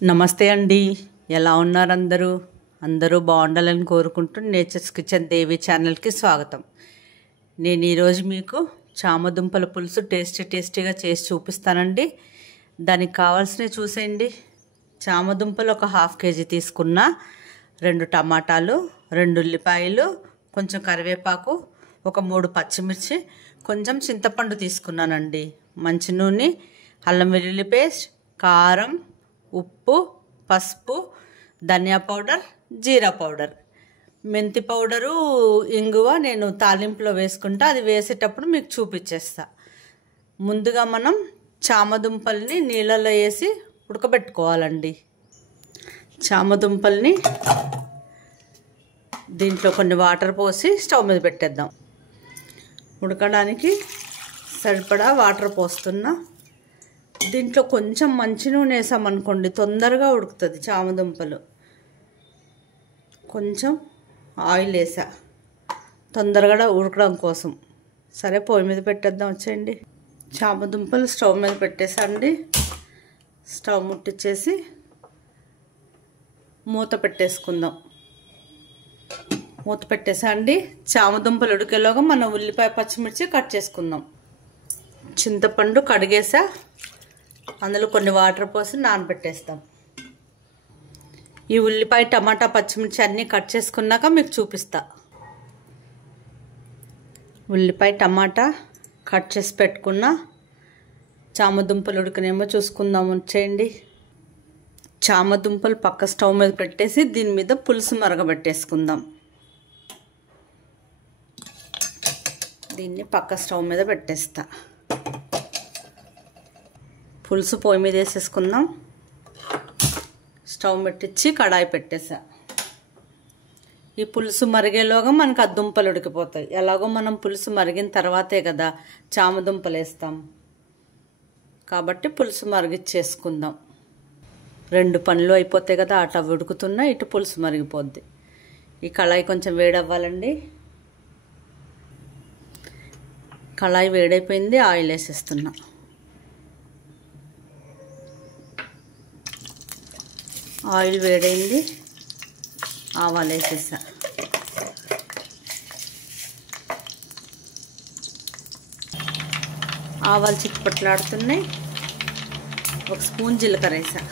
నమస్తే అండి. ఎలా ఉన్నారు అందరూ? అందరూ బాగుండాలని కోరుకుంటూ నేచర్స్ కిచెన్ దేవి ఛానల్కి స్వాగతం. నేను ఈరోజు మీకు చామదుంపల పులుసు టేస్టీగా చేసి చూపిస్తానండి. దానికి కావాల్సినవి చూసేయండి. చామదుంపలు ఒక 1/2 kg తీసుకున్న, 2 టమాటాలు, 2 ఉల్లిపాయలు, కొంచెం కరివేపాకు, ఒక 3 పచ్చిమిర్చి, కొంచెం చింతపండు తీసుకున్నానండి. మంచి నూనె, అల్లం వెల్లుల్లి పేస్ట్, కారం, ఉప్పు, పసుపు, ధనియా పౌడర్, జీరా పౌడర్, మెంతి పౌడరు, ఇంగువ నేను తాలింపులో వేసుకుంటా. అది వేసేటప్పుడు మీకు చూపించేస్తా. ముందుగా మనం చామదుంపల్ని నీళ్ళలో వేసి ఉడకబెట్టుకోవాలండి. చామదుంపల్ని దీంట్లో కొన్ని వాటర్ పోసి స్టవ్ మీద పెట్టేద్దాం. ఉడకడానికి సరిపడా వాటర్ పోస్తున్నా. దీంట్లో కొంచెం మంచి నూనె వేసామనుకోండి, తొందరగా ఉడుకుతుంది చామదుంపలు. కొంచెం ఆయిల్ వేసా తొందరగా ఉడకడం కోసం. సరే, పొయ్యి మీద పెట్టేద్దాం. వచ్చేయండి. చామదుంపలు స్టవ్ మీద పెట్టేసండి. స్టవ్ ముట్టించేసి మూత పెట్టేసుకుందాం. మూత పెట్టేసండి. చామదుంపలు ఉడికేలోగా మనం ఉల్లిపాయ పచ్చిమిర్చి కట్ చేసుకుందాం. చింతపండు కడిగేసా, అందులో కొన్ని వాటర్ పోసి నానబెట్టేస్తాం. ఈ ఉల్లిపాయ, టమాటా, పచ్చిమిర్చి అన్నీ కట్ చేసుకున్నాక మీకు చూపిస్తా. ఉల్లిపాయ, టమాటా కట్ చేసి పెట్టుకున్న. చామదుంపలు ఉడికనేమో చూసుకుందాం. వచ్చేయండి. చామదుంపలు పక్క స్టవ్ మీద పెట్టేసి దీని మీద పులుసు మరగబెట్టేసుకుందాం. దీన్ని పక్క స్టవ్ మీద పెట్టేస్తా. పులుసు పొయ్యి మీద వేసేసుకుందాం. స్టవ్ పెట్టించి కడాయి పెట్టేసా. ఈ పులుసు మరిగేలోగా మనకు ఆ దుంపలు ఉడికిపోతాయి. ఎలాగో మనం పులుసు మరిగిన తర్వాతే కదా చామదుంపలు వేస్తాం, కాబట్టి పులుసు మరిగిచ్చేసుకుందాం. 2 పనులు అయిపోతాయి కదా, అటు ఉడుకుతున్నా ఇటు పులుసు మరిగిపోద్ది. ఈ కళాయి కొంచెం వేడవ్వాలండి. కళాయి వేడైపోయింది. ఆయిల్ వేసేస్తున్నా. ఆయిల్ వేడైంది. ఆవాలు వేసేసా. ఆవాలు చిట్టుపట్లాడుతున్నాయి. 1 స్పూన్ జీలకర్ర వేసా.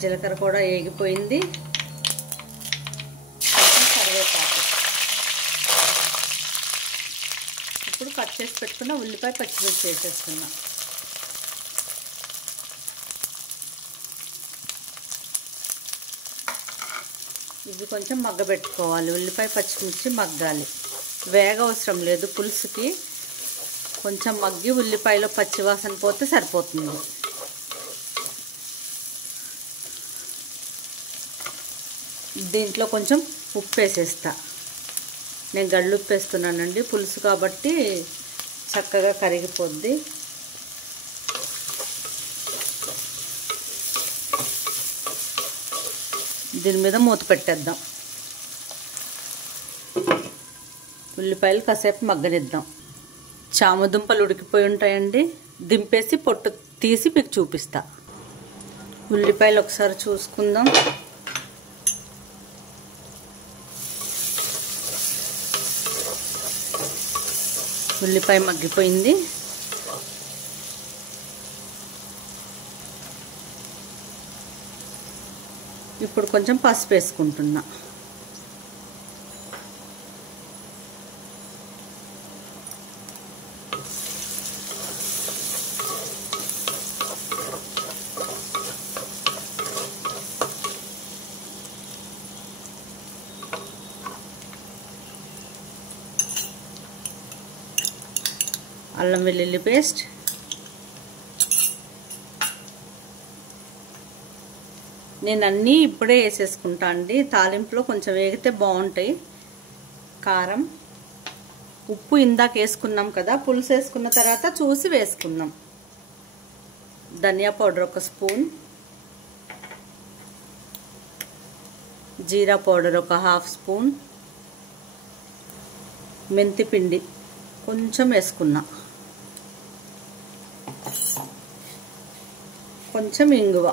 జీలకర్ర కూడా వేగిపోయింది. కరివేపాకు. ఇప్పుడు కట్ చేసి పెట్టుకున్న ఉల్లిపాయ, పచ్చిమిర్చి వేసేస్తున్నా. ఇవి కొంచెం మగ్గబెట్టుకోవాలి. ఉల్లిపాయ, పచ్చిమిర్చి మగ్గాలి. వేగ అవసరం లేదు పులుసుకి. కొంచెం మగ్గి ఉల్లిపాయలో పచ్చివాసన పోతే సరిపోతుంది. దీంట్లో కొంచెం ఉప్పు వేసేస్తా. నేను గళ్ళు ఉప్పు వేస్తున్నానండి, పులుసు కాబట్టి చక్కగా కరిగిపోద్ది. దీని మీద మూత పెట్టేద్దాం. ఉల్లిపాయలు కాసేపు మగ్గనిద్దాం. చామదుంపలు ఉడికిపోయి ఉంటాయండి. దింపేసి పొట్టు తీసి మీకు చూపిస్తా. ఉల్లిపాయలు ఒకసారి చూసుకుందాం. ఉల్లిపాయ మగ్గిపోయింది. ఇప్పుడు కొంచెం పసుపు వేసుకుంటున్నా. అల్లం వెల్లుల్లి పేస్ట్, నేను అన్నీ ఇప్పుడే వేసేసుకుంటా అండి. తాలింపులో కొంచెం వేగితే బాగుంటాయి. కారం, ఉప్పు ఇందాక వేసుకున్నాం కదా, పులుసు వేసుకున్న తర్వాత చూసి వేసుకుందాం. ధనియా పౌడర్ 1 స్పూన్, జీరా పౌడర్ 1/2 స్పూన్, మెంతి పిండి కొంచెం వేసుకున్నా, కొంచెం ఇంగువ,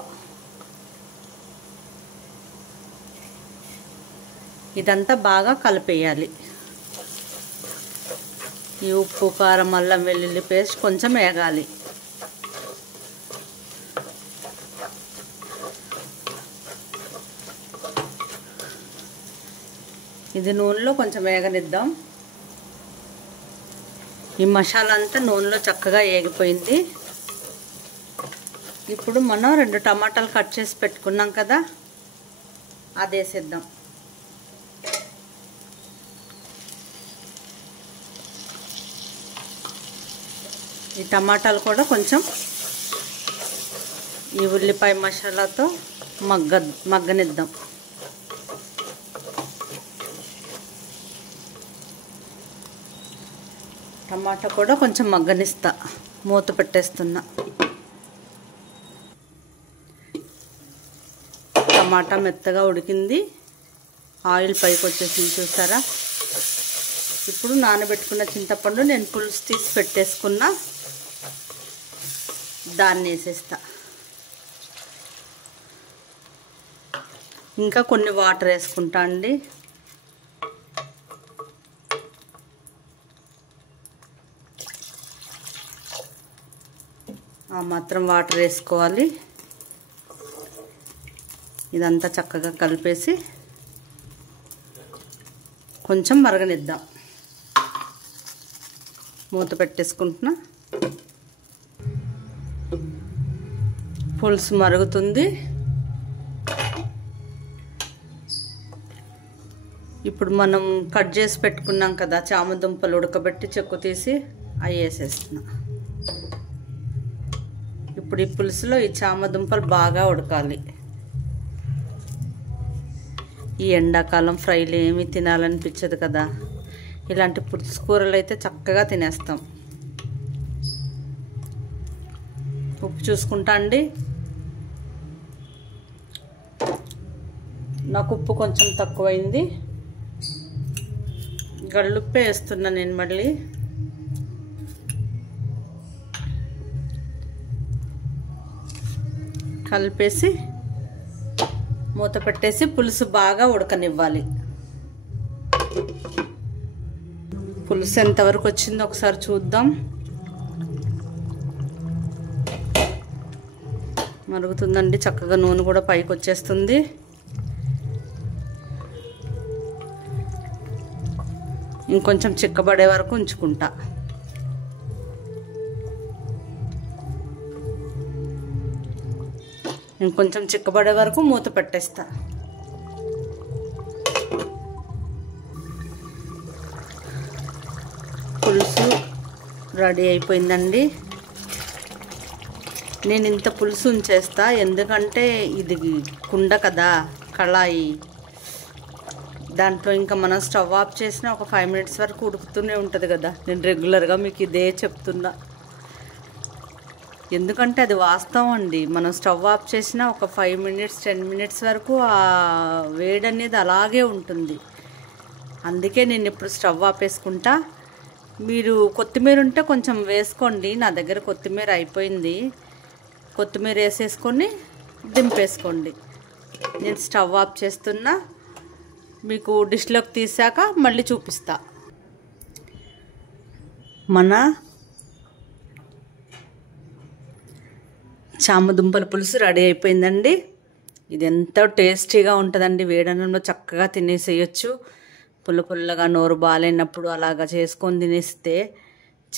ఇదంతా బాగా కలిపేయాలి. ఈ ఉప్పు, కారం, అల్లం వెల్లుల్లి పేస్ట్ కొంచెం వేగాలి. ఇది నూనెలో కొంచెం వేగనిద్దాం. ఈ మసాలా అంతా నూనెలో చక్కగా వేగిపోయింది. ఇప్పుడు మనం 2 టమాటాలు కట్ చేసి పెట్టుకున్నాం కదా, అది వేసేద్దాం. ఈ టమాటాలు కూడా కొంచెం ఈ ఉల్లిపాయ మసాలాతో మగ్గనిద్దాం. టమాటా కూడా కొంచెం మగ్గనిస్తా, మూత పెట్టేస్తున్నా. టమాటా మెత్తగా ఉడికింది, ఆయిల్ పైకి వచ్చేసింది చూసారా. ఇప్పుడు నానబెట్టుకున్న చింతపండు నేను పులుసు తీసి పెట్టేసుకున్నా, దాన్ని వేసేస్తా. ఇంకా కొన్ని వాటర్ వేసుకుంటా అండి. ఆ మాత్రం వాటర్ వేసుకోవాలి. ఇదంతా చక్కగా కలిపేసి కొంచెం మరగనిద్దాం. మూత పెట్టేసుకుంటున్నా. పులుసు మరుగుతుంది. ఇప్పుడు మనం కట్ చేసి పెట్టుకున్నాం కదా చామదుంపలు, ఉడకబెట్టి చెక్కు తీసి అవి వేసేస్తున్నా. ఇప్పుడు ఈ పులుసులో ఈ చామదుంపలు బాగా ఉడకాలి. ఈ ఎండాకాలం ఫ్రైలు ఏమీ తినాలనిపించదు కదా, ఇలాంటి పులుసు కూరలు అయితే చక్కగా తినేస్తాం. ఉప్పు చూసుకుంటా అండి. నాకు ఉప్పు కొంచెం తక్కువైంది, గళ్ళుప్పే వేస్తున్నా నేను. మళ్ళీ కలిపేసి మూత పెట్టేసి పులుసు బాగా ఉడకనివ్వాలి. పులుసు ఎంతవరకు వచ్చిందో ఒకసారి చూద్దాం. మరుగుతుందండి చక్కగా, నూనె కూడా పైకి వచ్చేస్తుంది. ఇంకొంచెం చిక్కబడే వరకు ఉంచుకుంటా. ఇంకొంచెం చిక్కబడే వరకు మూత పెట్టేస్తా. పులుసు రెడీ అయిపోయిందండి. నేను ఇంత పులుసు ఉంచేస్తా, ఎందుకంటే ఇది కుండ కదా, కళాయి. దాంట్లో ఇంకా మనం స్టవ్ ఆఫ్ చేసిన ఒక 5 మినిట్స్ వరకు ఉడుకుతూనే ఉంటుంది కదా. నేను రెగ్యులర్గా మీకు ఇదే చెప్తున్నా, ఎందుకంటే అది వాస్తవం అండి. మనం స్టవ్ ఆఫ్ చేసిన ఒక 5 మినిట్స్ 10 మినిట్స్ వరకు ఆ వేడి అనేది అలాగే ఉంటుంది. అందుకే నేను ఇప్పుడు స్టవ్ ఆపేసుకుంటా. మీరు కొత్తిమీర ఉంటే కొంచెం వేసుకోండి. నా దగ్గర కొత్తిమీర అయిపోయింది. కొత్తిమీర వేసేసుకొని దింపేసుకోండి. నేను స్టవ్ ఆఫ్ చేస్తున్నా, మీకు డిష్లోకి తీసాక మళ్ళీ చూపిస్తా. మన చామదుంపల పులుసు రెడీ అయిపోయిందండి. ఇది ఎంతో టేస్టీగా ఉంటుందండి. వేడన్నంలో చక్కగా తినేసేయచ్చు. పుల్లగా నోరు బాగాలేనప్పుడు అలాగా చేసుకొని తినేస్తే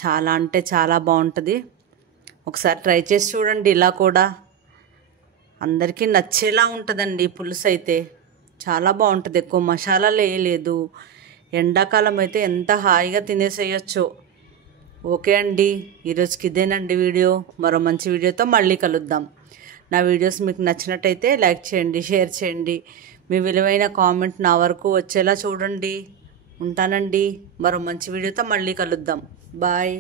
చాలా అంటే చాలా బాగుంటుంది. ఒకసారి ట్రై చేసి చూడండి. ఇలా కూడా అందరికీ నచ్చేలా ఉంటుందండి పులుసు అయితే. చాలా బాగుంటుంది. ఎక్కువ మసాలాలు వేయలేదు. ఎండాకాలం అయితే ఎంత హాయిగా తినేసేయచ్చు. ఓకే అండి, ఈరోజుకి ఇదేనండి వీడియో. మరో మంచి వీడియోతో మళ్ళీ కలుద్దాం. నా వీడియోస్ మీకు నచ్చినట్టయితే లైక్ చేయండి, షేర్ చేయండి. మీ విలువైన కామెంట్ నా వరకు వచ్చేలా చూడండి. ఉంటానండి. మరో మంచి వీడియోతో మళ్ళీ కలుద్దాం. బాయ్.